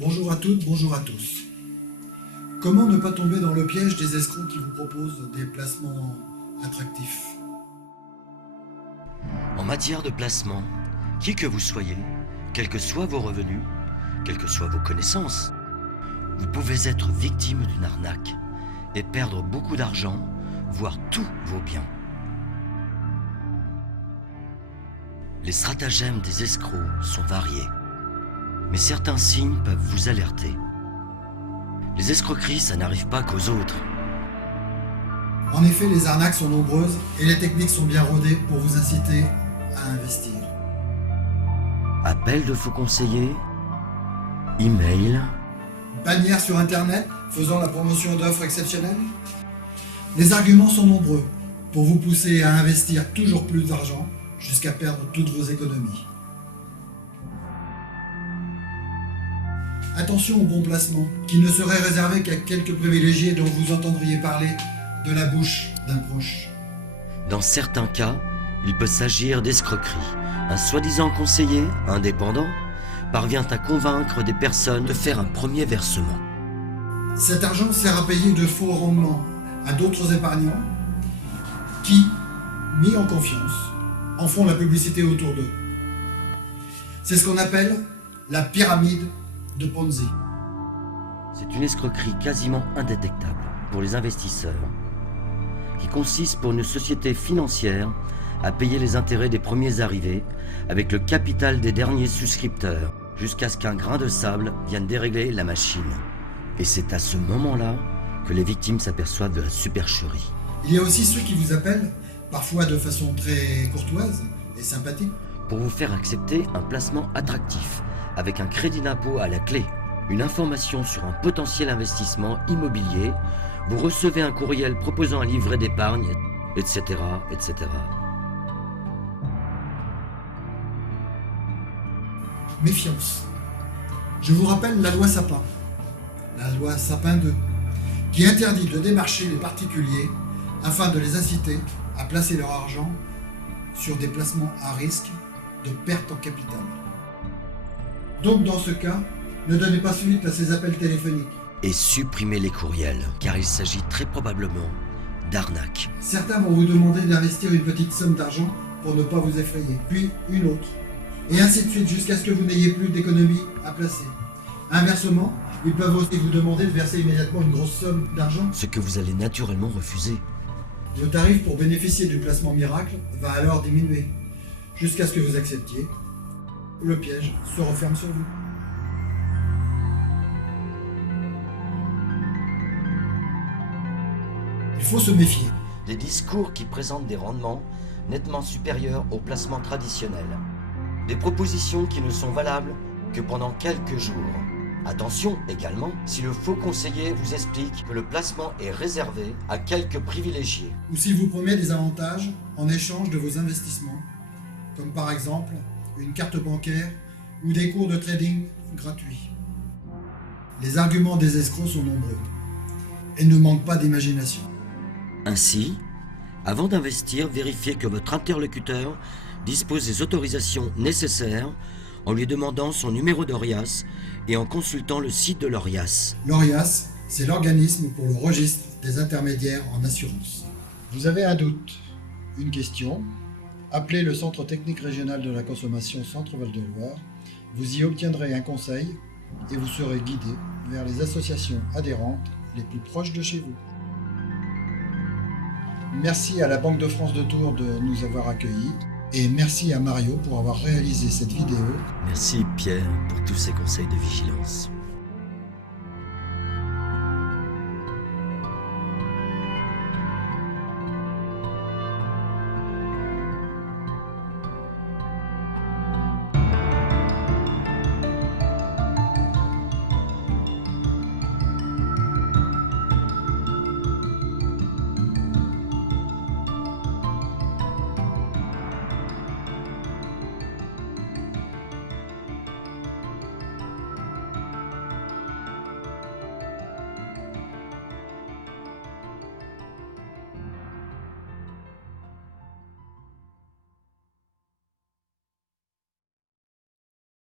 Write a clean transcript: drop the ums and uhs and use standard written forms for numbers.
Bonjour à toutes, bonjour à tous. Comment ne pas tomber dans le piège des escrocs qui vous proposent des placements attractifs? En matière de placement, qui que vous soyez, quels que soient vos revenus, quelles que soient vos connaissances, vous pouvez être victime d'une arnaque et perdre beaucoup d'argent, voire tous vos biens. Les stratagèmes des escrocs sont variés, mais certains signes peuvent vous alerter. Les escroqueries, ça n'arrive pas qu'aux autres. En effet, les arnaques sont nombreuses et les techniques sont bien rodées pour vous inciter à investir. Appels de faux conseillers, emails, Bannières sur Internet faisant la promotion d'offres exceptionnelles. Les arguments sont nombreux pour vous pousser à investir toujours plus d'argent jusqu'à perdre toutes vos économies. Attention au bon placement, qui ne serait réservé qu'à quelques privilégiés dont vous entendriez parler de la bouche d'un proche. Dans certains cas, il peut s'agir d'escroquerie. Un soi-disant conseiller, indépendant, parvient à convaincre des personnes de faire un premier versement. Cet argent sert à payer de faux rendements à d'autres épargnants qui, mis en confiance, en font la publicité autour d'eux. C'est ce qu'on appelle la pyramide de Ponzi. C'est une escroquerie quasiment indétectable pour les investisseurs, qui consiste pour une société financière à payer les intérêts des premiers arrivés avec le capital des derniers souscripteurs, jusqu'à ce qu'un grain de sable vienne dérégler la machine. Et c'est à ce moment-là que les victimes s'aperçoivent de la supercherie. Il y a aussi ceux qui vous appellent, parfois de façon très courtoise et sympathique, Pour vous faire accepter un placement attractif, avec un crédit d'impôt à la clé, une information sur un potentiel investissement immobilier, vous recevez un courriel proposant un livret d'épargne, etc., etc. méfiance. Je vous rappelle la loi Sapin, la loi Sapin 2, qui interdit de démarcher les particuliers afin de les inciter à placer leur argent sur des placements à risque de perte en capital. Donc dans ce cas, ne donnez pas suite à ces appels téléphoniques. Et supprimez les courriels, car il s'agit très probablement d'arnaque. Certains vont vous demander d'investir une petite somme d'argent pour ne pas vous effrayer, puis une autre, et ainsi de suite jusqu'à ce que vous n'ayez plus d'économie à placer. Inversement, ils peuvent aussi vous demander de verser immédiatement une grosse somme d'argent. Ce que vous allez naturellement refuser. Le tarif pour bénéficier du placement miracle va alors diminuer, jusqu'à ce que vous acceptiez. Le piège se referme sur vous. Il faut se méfier. Des discours qui présentent des rendements nettement supérieurs aux placements traditionnels. Des propositions qui ne sont valables que pendant quelques jours. Attention également si le faux conseiller vous explique que le placement est réservé à quelques privilégiés. Ou s'il vous promet des avantages en échange de vos investissements, comme par exemple une carte bancaire ou des cours de trading gratuits. Les arguments des escrocs sont nombreux et ne manquent pas d'imagination. Ainsi, avant d'investir, vérifiez que votre interlocuteur dispose des autorisations nécessaires en lui demandant son numéro d'ORIAS et en consultant le site de l'ORIAS. L'ORIAS, c'est l'organisme pour le registre des intermédiaires en assurance. Vous avez un doute, une question, appelez le Centre technique régional de la consommation Centre Val-de-Loire. Vous y obtiendrez un conseil et vous serez guidé vers les associations adhérentes les plus proches de chez vous. Merci à la Banque de France de Tours de nous avoir accueillis et merci à Mario pour avoir réalisé cette vidéo. Merci Pierre pour tous ces conseils de vigilance.